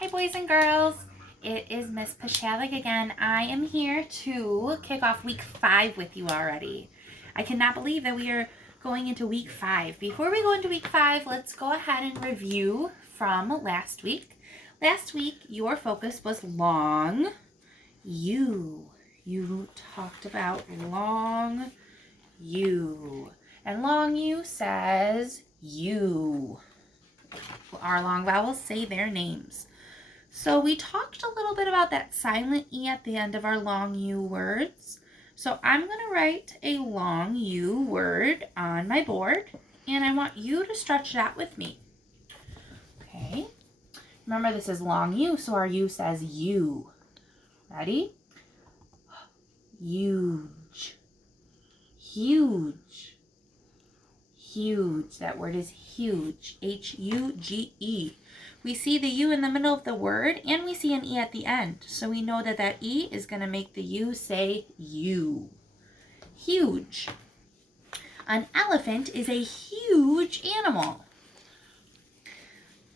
Hi boys and girls, it is Miss Pashalik again. I am here to kick off week 5 with you already. I cannot believe that we are going into week 5. Before we go into week 5, let's go ahead and review from last week. Last week, your focus was long U. You talked about long U. And long U says you. Our long vowels say their names. So we talked a little bit about that silent E at the end of our long U words. So I'm going to write a long U word on my board, and I want you to stretch it out with me. Okay. Remember, this is long U, so our U says U. Ready? Huge. Huge. Huge. That word is huge. H-U-G-E. We see the U in the middle of the word, and we see an E at the end. So we know that that E is going to make the U say you. Huge. An elephant is a huge animal.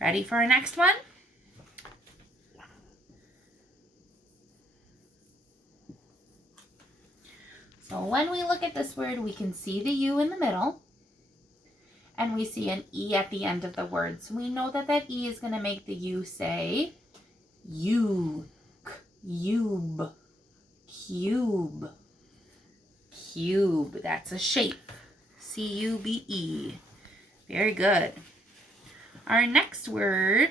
Ready for our next one? So when we look at this word, we can see the U in the middle, and we see an E at the end of the word. So we know that that E is going to make the U say you. Cube. Cube. Cube. That's a shape. C-U-B-E. Very good. Our next word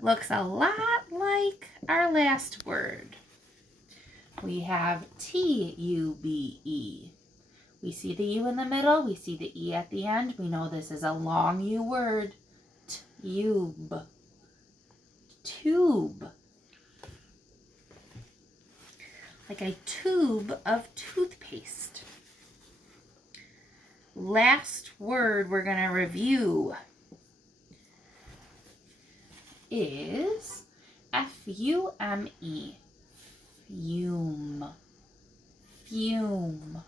looks a lot like our last word. We have T-U-B-E. We see the U in the middle. We see the E at the end. We know this is a long U word. Tube. Tube. Like a tube of toothpaste. Last word we're going to review is F-U-M-E. Fume. Fume.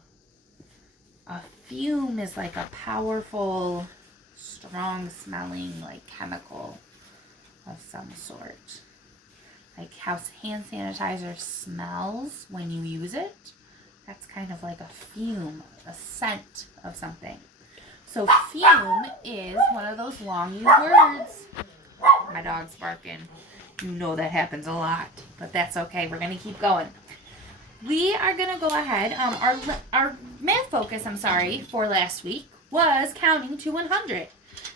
A fume is like a powerful, strong-smelling, like chemical of some sort. Like how hand sanitizer smells when you use it. That's kind of like a fume, a scent of something. So fume is one of those long U words. My dog's barking. You know that happens a lot, but that's okay. We're going to keep going. We are going to go ahead. Our math focus, for last week was counting to 100.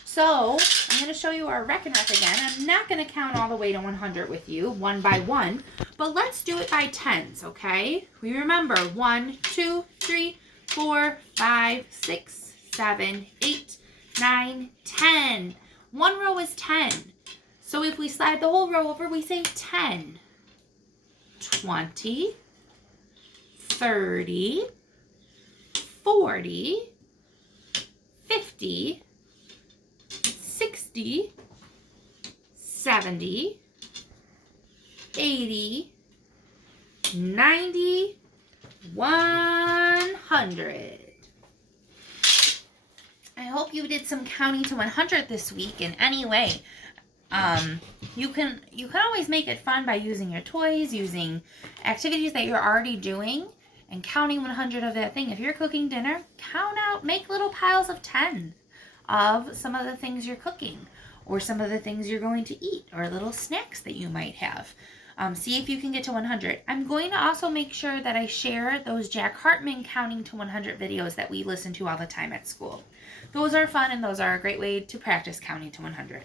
So I'm going to show you our Reckon Rec again. I'm not going to count all the way to 100 with you, one by one, but let's do it by tens, okay? We remember 1, 2, 3, 4, 5, 6, 7, 8, 9, 10. One row is 10. So if we slide the whole row over, we say 10, 20, 30, 40, 50, 60, 70, 80, 90, 100. I hope you did some counting to 100 this week in any way. You can always make it fun by using your toys, using activities that you're already doing, and counting 100 of that thing. If you're cooking dinner, count out, make little piles of 10 of some of the things you're cooking, or some of the things you're going to eat, or little snacks that you might have. See if you can get to 100. I'm going to also make sure that I share those Jack Hartman counting to 100 videos that we listen to all the time at school. Those are fun, and those are a great way to practice counting to 100.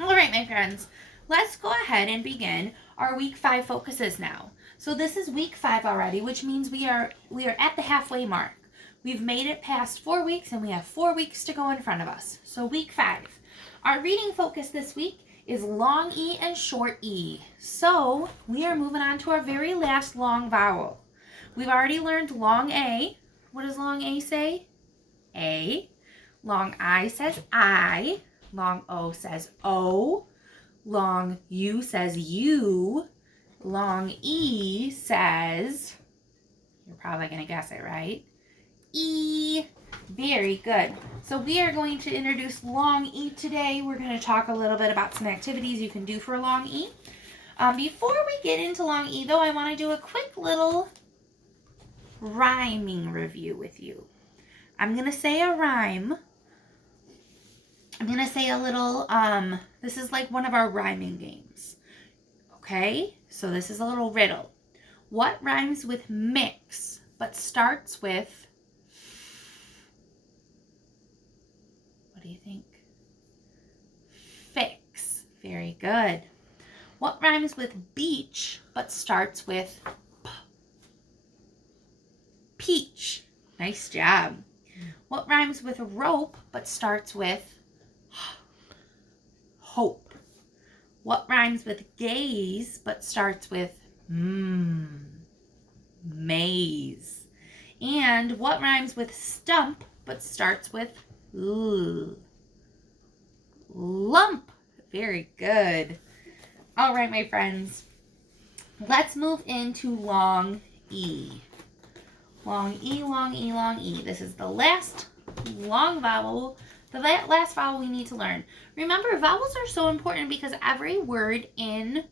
All right, my friends, let's go ahead and begin our week 5 focuses now. So this is week 5 already, which means we are at the halfway mark. We've made it past 4 weeks, and we have 4 weeks to go in front of us. So week 5. Our reading focus this week is long E and short E. So we are moving on to our very last long vowel. We've already learned long A. What does long A say? A. Long I says I. Long O says O. Long U says you. Long E says, you're probably going to guess it, right? E. Very good. So we are going to introduce long E today. We're going to talk a little bit about some activities you can do for long E. Before we get into long E, though, I want to do a quick little rhyming review with you. I'm going to say a rhyme. I'm going to say a little, this is like one of our rhyming games. Okay? So this is a little riddle. What rhymes with mix but starts with, what do you think? Fix. Very good. What rhymes with beach but starts with p? Peach. Nice job. What rhymes with rope but starts with hope? What rhymes with gaze but starts with maze? And what rhymes with stump but starts with lump? Very good. All right, my friends. Let's move into long E. Long E, long E, long E. This is the last long vowel, the last vowel we need to learn. Remember, vowels are so important because every word in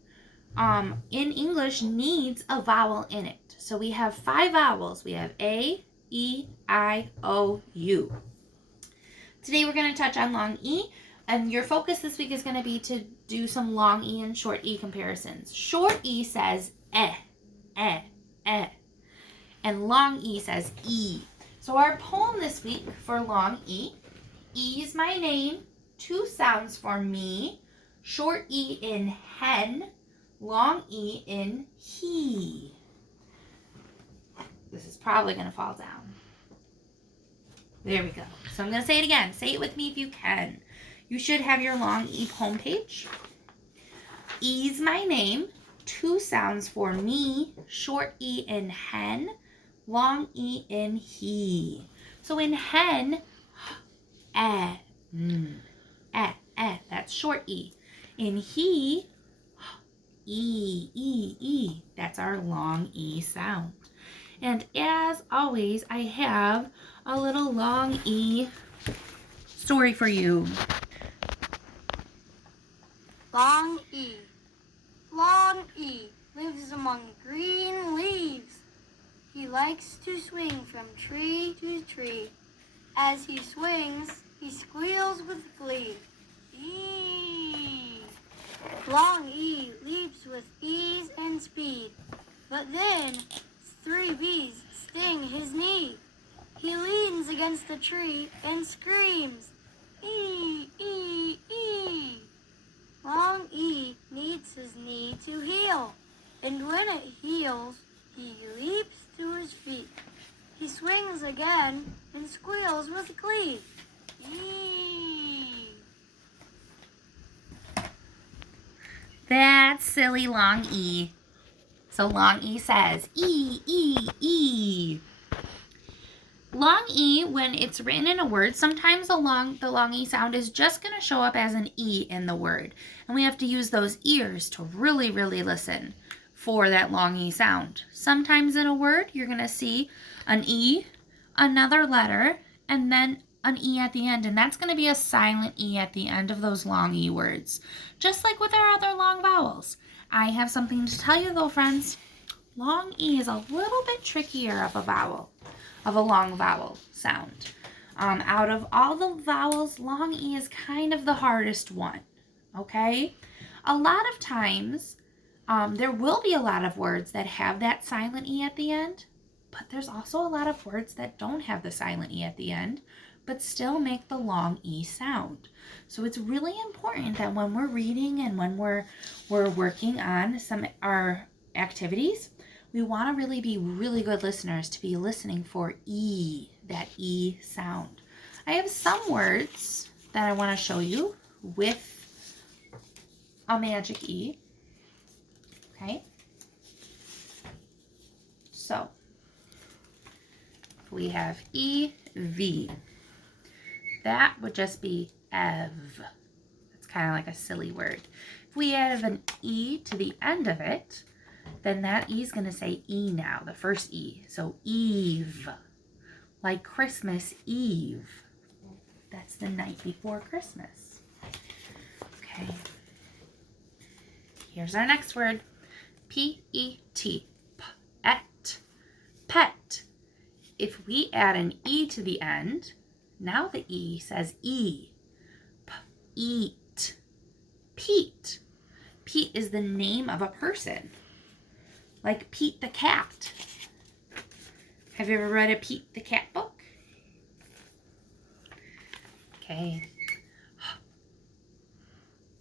English needs a vowel in it. So we have 5 vowels. We have A, E, I, O, U. Today we're going to touch on long E, and your focus this week is going to be to do some long E and short E comparisons. Short E says eh, eh, eh. And long E says E. So our poem this week for long E, E is my name, 2 sounds for me, short E in hen, long E in he. This is probably going to fall down. There we go. So I'm going to say it again. Say it with me if you can. You should have your long E poem page. E's my name, 2 sounds for me, short E in hen, long E in he. So in hen, eh, that's short E. In he, E, that's our long E sound. And as always, I have a little long E story for you. Long E. Long E lives among green leaves. He likes to swing from tree to tree. As he swings, he squeals with glee. E. Long E leaps with ease and speed. But then 3 bees sting his knee. He leans against the tree and screams, E, E, E. Long E needs his knee to heal, and when it heals, he leaps to his feet. He swings again and squeals with glee. Eee! That's silly long E. So long E says E, E, E. Long E, when it's written in a word, sometimes the long E sound is just going to show up as an E in the word. And we have to use those ears to really, really listen for that long E sound. Sometimes in a word, you're going to see an E, another letter, and then an E at the end. And that's going to be a silent E at the end of those long E words. Just like with our other long vowels. I have something to tell you though, friends. Long E is a little bit trickier of a vowel. Of a long vowel sound. Out of all the vowels, long E is kind of the hardest one, okay? A lot of times, there will be a lot of words that have that silent E at the end, but there's also a lot of words that don't have the silent E at the end, but still make the long E sound. So it's really important that when we're reading and when we're working on our activities, we want to really be really good listeners to be listening for E, that E sound. I have some words that I want to show you with a magic E. Okay. So, we have E, V. That would just be ev. It's kind of like a silly word. If we add an E to the end of it, then that E is going to say E now, the first E. So Eve. like Christmas Eve. That's the night before Christmas. Okay. Here's our next word. P-E-T. Pet. Pet. If we add an E to the end, now the E says E. Eat. Pete. Pete is the name of a person. Like Pete the cat. Have you ever read a Pete the cat book? Okay.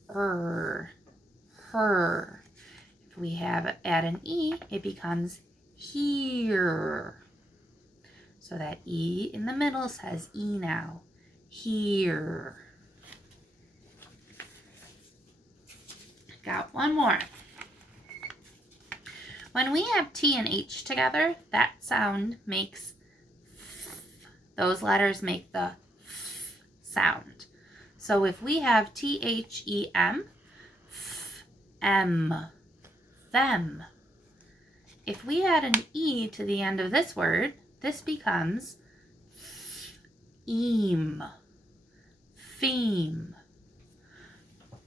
Her. If we add an E, it becomes here. So that E in the middle says E now. Here. Got one more. When we have T and H together, that sound makes F. Those letters make the F sound. So if we have T-H-E-M, F-M, them. If we add an E to the end of this word, this becomes theme. Theme.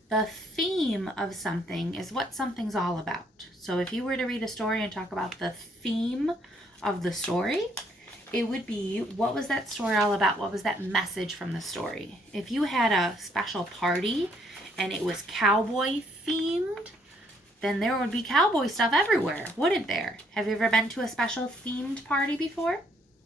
The theme of something is what something's all about. So if you were to read a story and talk about the theme of the story, it would be, what was that story all about? What was that message from the story? If you had a special party and it was cowboy themed, then there would be cowboy stuff everywhere, wouldn't there? Have you ever been to a special themed party before?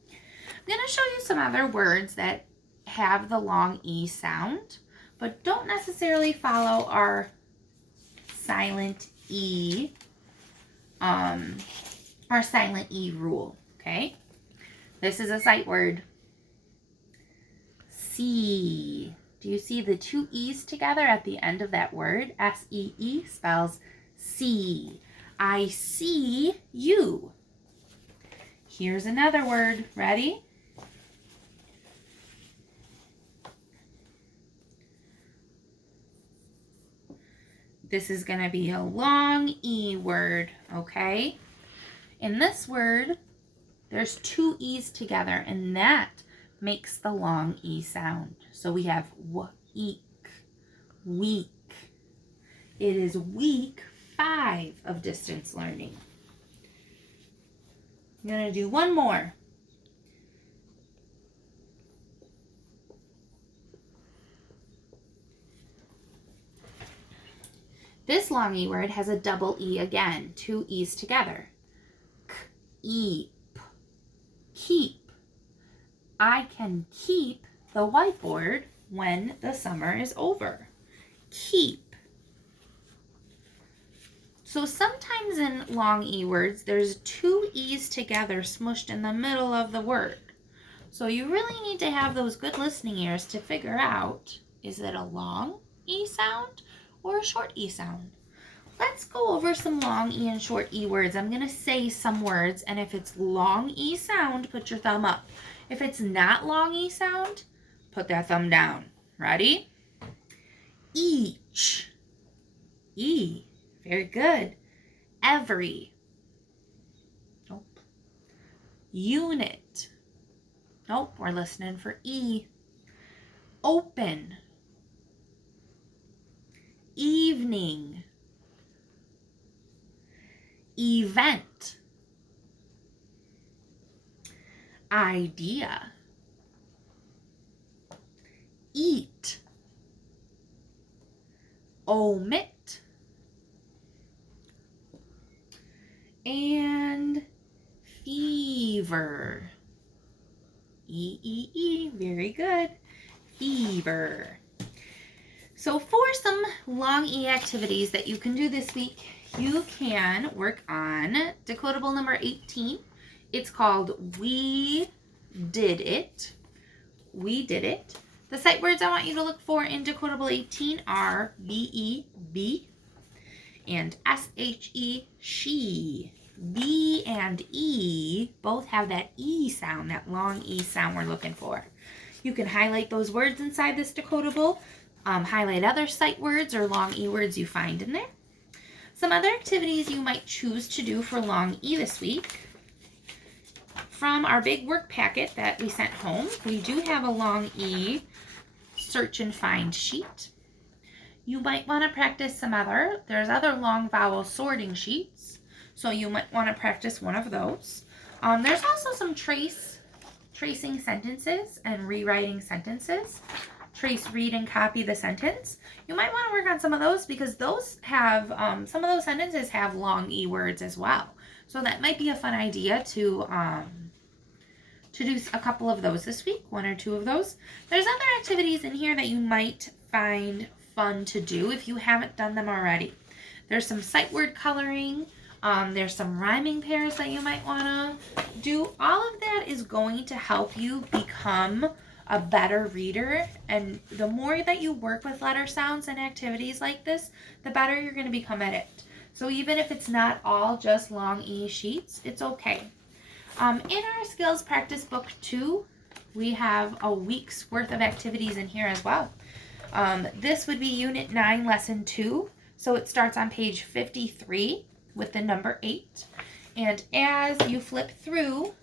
I'm going to show you some other words that have the long E sound, but don't necessarily follow our silent E, our silent E rule, okay? This is a sight word. See. Do you see the two E's together at the end of that word? S-E-E spells see. I see you. Here's another word. Ready? This is going to be a long E word, okay? In this word, there's two E's together, and that makes the long E sound. So we have week, week. It is week 5 of distance learning. I'm going to do one more. This long E word has a double E again, two E's together. Keep. Keep. I can keep the whiteboard when the summer is over. Keep. So sometimes in long E words, there's two E's together smushed in the middle of the word. So you really need to have those good listening ears to figure out, is it a long E sound or a short E sound? Let's go over some long E and short E words. I'm going to say some words, and if it's long E sound, put your thumb up. If it's not long E sound, put that thumb down. Ready? Each. E. Very good. Every. Nope. Unit. Nope, we're listening for E. Open. Evening. Event. Idea. Eat. Omit. And fever. E-E-E, very good. Fever. So for some long E activities that you can do this week, you can work on decodable number 18. It's called We Did It. We Did It. The sight words I want you to look for in decodable 18 are B-E-B and S-H-E, she. B and E both have that E sound, that long E sound we're looking for. You can highlight those words inside this decodable, highlight other sight words or long E words you find in there. Some other activities you might choose to do for long E this week. from our big work packet that we sent home, we do have a long E search and find sheet. You might want to practice there's other long vowel sorting sheets, so you might want to practice one of those. There's also some tracing sentences and rewriting sentences. Trace, read, and copy the sentence. You might want to work on some of those because those have, some of those sentences have long E words as well. So that might be a fun idea to do a couple of those this week, 1 or 2 of those. There's other activities in here that you might find fun to do if you haven't done them already. There's some sight word coloring. There's some rhyming pairs that you might want to do. All of that is going to help you become a better reader, and the more that you work with letter sounds and activities like this, the better you're going to become at it. So even if it's not all just long E sheets, it's okay. In our skills practice book 2, we have a week's worth of activities in here as well. This would be unit 9, lesson 2. So it starts on page 53 with the number 8. And as you flip through,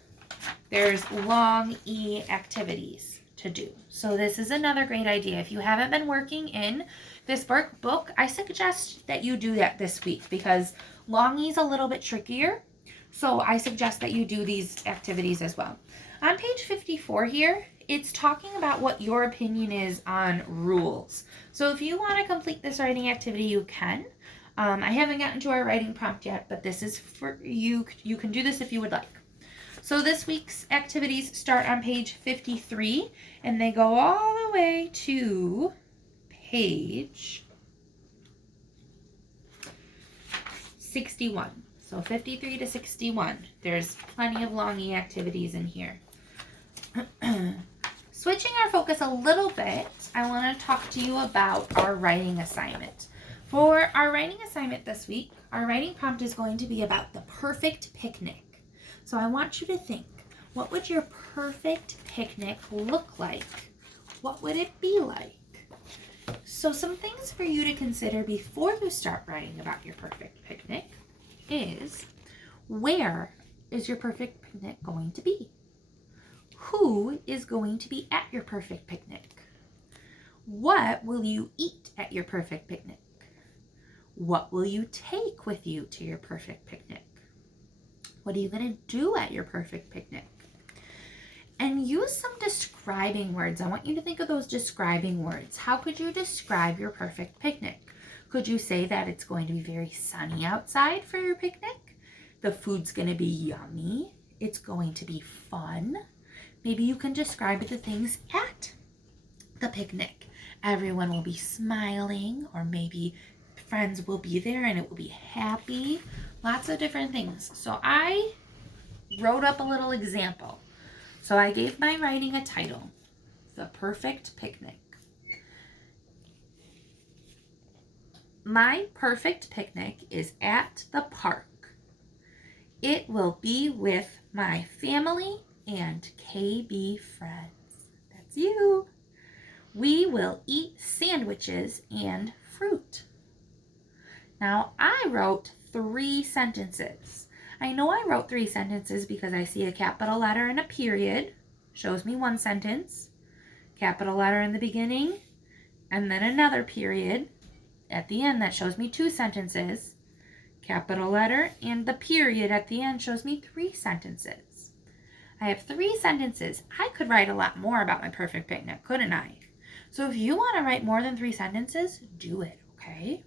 there's long E activities to do. So this is another great idea. If you haven't been working in this book, I suggest that you do that this week because long E is a little bit trickier. So I suggest that you do these activities as well. On page 54 here, it's talking about what your opinion is on rules. So if you want to complete this writing activity, you can. I haven't gotten to our writing prompt yet, but this is for you. You can do this if you would like. So this week's activities start on page 53, and they go all the way to page 61. So 53 to 61. There's plenty of long E activities in here. Switching our focus a little bit, I want to talk to you about our writing assignment. For our writing assignment this week, our writing prompt is going to be about the perfect picnic. So I want you to think, what would your perfect picnic look like? What would it be like? So some things for you to consider before you start writing about your perfect picnic is, where is your perfect picnic going to be? Who is going to be at your perfect picnic? What will you eat at your perfect picnic? What will you take with you to your perfect picnic? What are you going to do at your perfect picnic? And use some describing words. I want you to think of those describing words. How could you describe your perfect picnic? Could you say that it's going to be very sunny outside for your picnic? The food's going to be yummy. It's going to be fun. Maybe you can describe the things at the picnic. Everyone will be smiling, or maybe friends will be there and it will be happy. Lots of different things. So I wrote up a little example. So I gave my writing a title, The Perfect Picnic. My perfect picnic is at the park. It will be with my family and KB friends. That's you. We will eat sandwiches and fruit. Now I wrote 3 sentences. I know I wrote 3 sentences because I see a capital letter and a period. Shows me 1 sentence. Capital letter in the beginning, and then another period at the end that shows me 2 sentences. Capital letter and the period at the end shows me 3 sentences. I have 3 sentences. I could write a lot more about my perfect picnic, couldn't I? So if you want to write more than 3 sentences, do it, okay?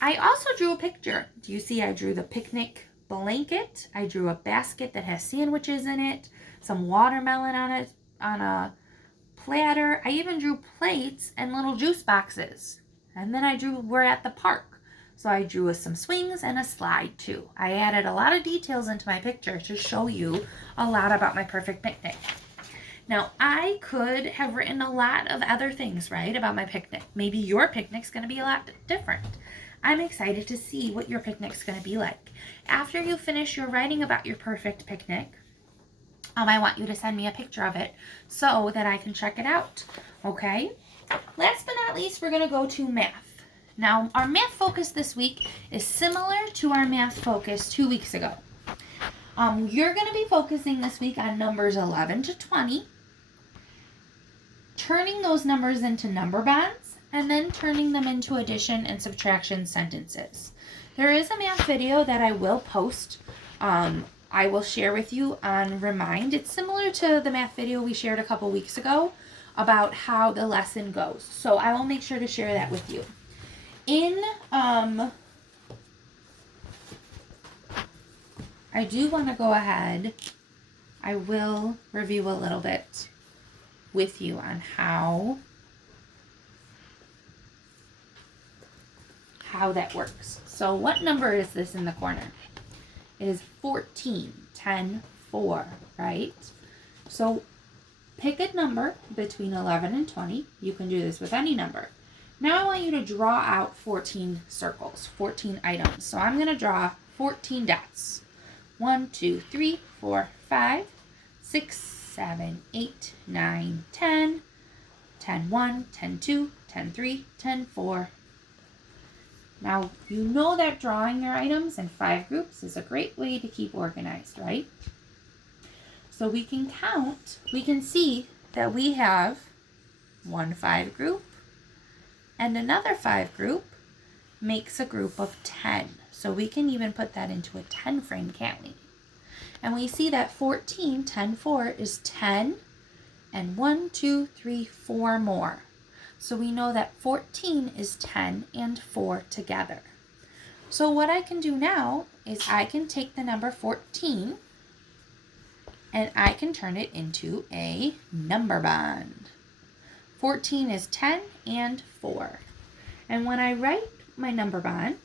I also drew a picture. Do you see I drew the picnic blanket? I drew a basket that has sandwiches in it, some watermelon on a platter. I even drew plates and little juice boxes. And then I drew we're at the park. So I drew some swings and a slide too. I added a lot of details into my picture to show you a lot about my perfect picnic. Now, I could have written a lot of other things, right, about my picnic. Maybe your picnic's going to be a lot different. I'm excited to see what your picnic's going to be like. After you finish your writing about your perfect picnic, I want you to send me a picture of it so that I can check it out, okay? Last but not least, we're going to go to math. Now, our math focus this week is similar to our math focus 2 weeks ago. You're going to be focusing this week on numbers 11 to 20, turning those numbers into number bonds, and then turning them into addition and subtraction sentences. There is a math video that I will post. I will share with you on Remind. It's similar to the math video we shared a couple weeks ago about how the lesson goes. So I will make sure to share that with you. I do want to go ahead. I will review a little bit with you on how that works. So what number is this in the corner? It is 14, 10, 4, right? So pick a number between 11 and 20. You can do this with any number. Now I want you to draw out 14 circles, 14 items. So I'm going to draw 14 dots. 1, 2, 3, 4, 5, 6, 7, 8, 9, 10, 10, 1, 10, 2, 10, 3, 10, 4. Now, you know that drawing your items in 5 groups is a great way to keep organized, right? So we can count, we can see that we have one 5 group and another 5 group makes a group of 10. So we can even put that into a 10 frame, can't we? And we see that 14, 10, 4 is 10 and 1, 2, 3, 4 more. So we know that 14 is 10 and 4 together. So what I can do now is I can take the number 14 and I can turn it into a number bond. 14 is 10 and 4. And when I write my number bond,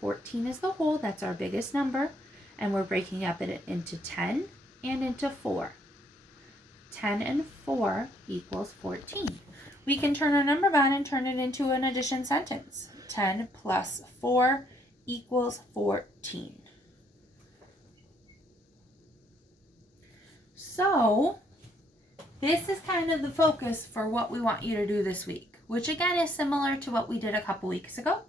14 is the whole, that's our biggest number, and we're breaking up it into 10 and into 4. 10 and 4 equals 14. We can turn our number bond and turn it into an addition sentence. 10 plus 4 equals 14. So, this is kind of the focus for what we want you to do this week, which again is similar to what we did a couple weeks ago.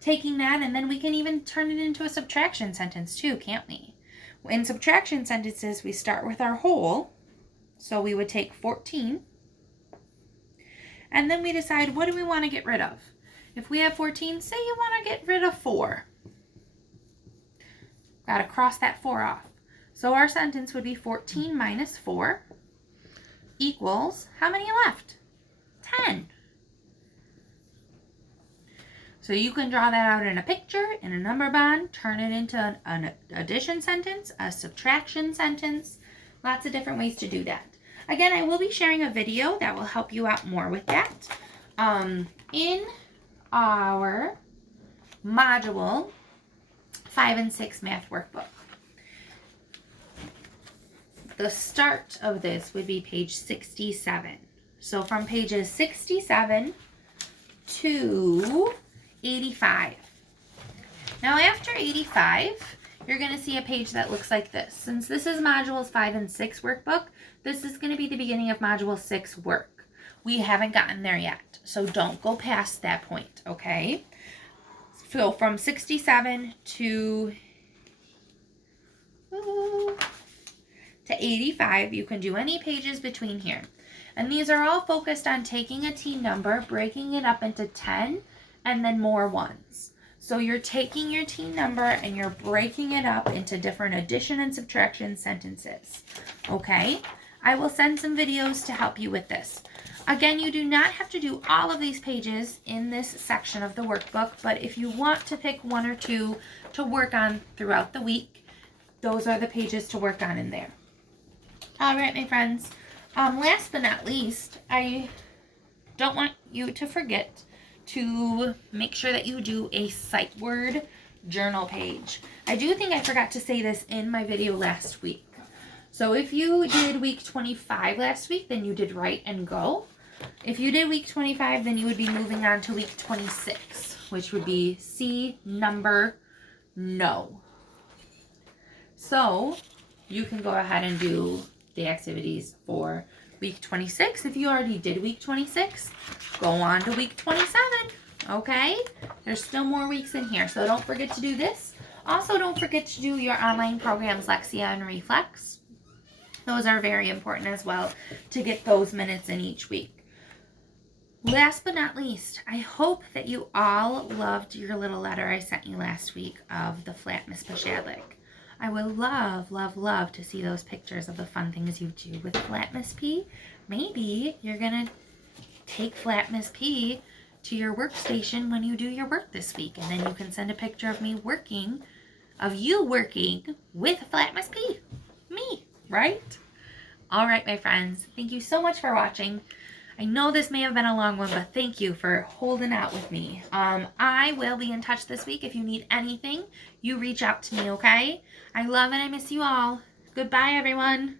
Taking that, and then we can even turn it into a subtraction sentence too, can't we? In subtraction sentences, we start with our whole. So we would take 14. And then we decide, what do we want to get rid of? If we have 14, say you want to get rid of 4. Got to cross that 4 off. So our sentence would be 14 minus 4 equals, how many left? 10. So you can draw that out in a picture, in a number bond, turn it into an addition sentence, a subtraction sentence, lots of different ways to do that. Again, I will be sharing a video that will help you out more with that. In our module 5 and 6 math workbook. The start of this would be page 67. So from pages 67 to 85. Now after 85, you're going to see a page that looks like this. Since this is modules 5 and 6 workbook, this is going to be the beginning of module 6 work. We haven't gotten there yet, so don't go past that point, okay? So from 67 to 85, you can do any pages between here. And these are all focused on taking a teen number, breaking it up into 10, and then more ones. So you're taking your teen number and you're breaking it up into different addition and subtraction sentences. Okay? I will send some videos to help you with this. Again, you do not have to do all of these pages in this section of the workbook, but if you want to pick 1 or 2 to work on throughout the week, those are the pages to work on in there. All right, my friends. Last but not least, I don't want you to forget to make sure that you do a sight word journal page. I do think I forgot to say this in my video last week. So if you did week 25 last week, then you did write and go. If you did week 25, then you would be moving on to week 26, which would be see number no. So you can go ahead and do the activities for week 26. If you already did week 26, go on to week 27, okay? There's still more weeks in here, so don't forget to do this. Also, don't forget to do your online programs, Lexia and Reflex. Those are very important as well to get those minutes in each week. Last but not least, I hope that you all loved your little letter I sent you last week of the Flat Miss Pashadlik. I would love, love, love to see those pictures of the fun things you do with Flat Miss P. Maybe you're going to take Flat Miss P to your workstation when you do your work this week, and then you can send a picture of you working with Flat Miss P. Me, right? All right, my friends. Thank you so much for watching. I know this may have been a long one, but thank you for holding out with me. I will be in touch this week. If you need anything, you reach out to me, okay? I love and I miss you all. Goodbye, everyone.